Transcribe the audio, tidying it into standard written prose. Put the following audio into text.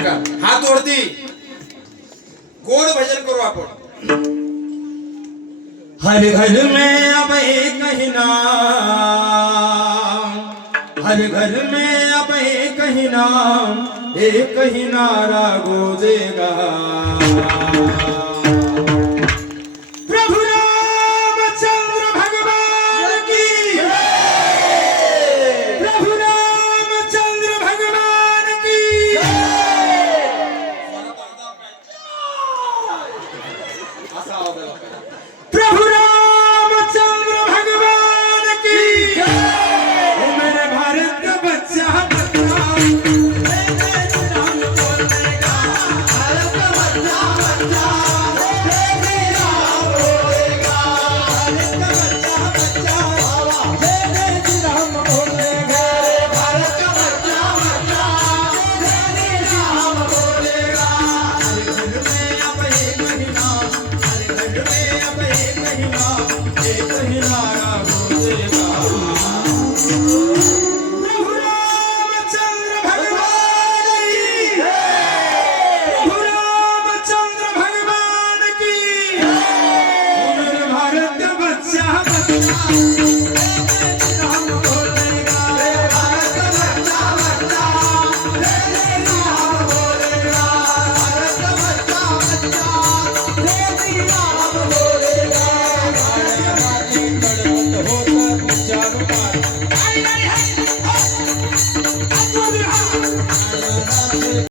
हात वरती गोड भजन करू आपण। हर घर में अब एक ही नाम, हर घर में अब एक ही नाम, एक ही नारा गूंजेगा। प्रभु रामचंद्र भगवान की, प्रभु रामचंद्र भगवान की। प्रभु रामचंद्र भगवान की। ओ मेरे भारत का बच्चा बच्चा, राम बोलेगा, भारत का बच्चा बच्चा, राम बोलेगा, भारत का बच्चा बच्चा, राम बोलेगा, भारत का बच्चा बच्चा, राम बोलेगा। एक ही नारा गूंजेगा। प्रभु रामचंद्र भगवान की, प्रभु रामचंद्र भगवान की। मेरे भारत का बच्चा बच्चा,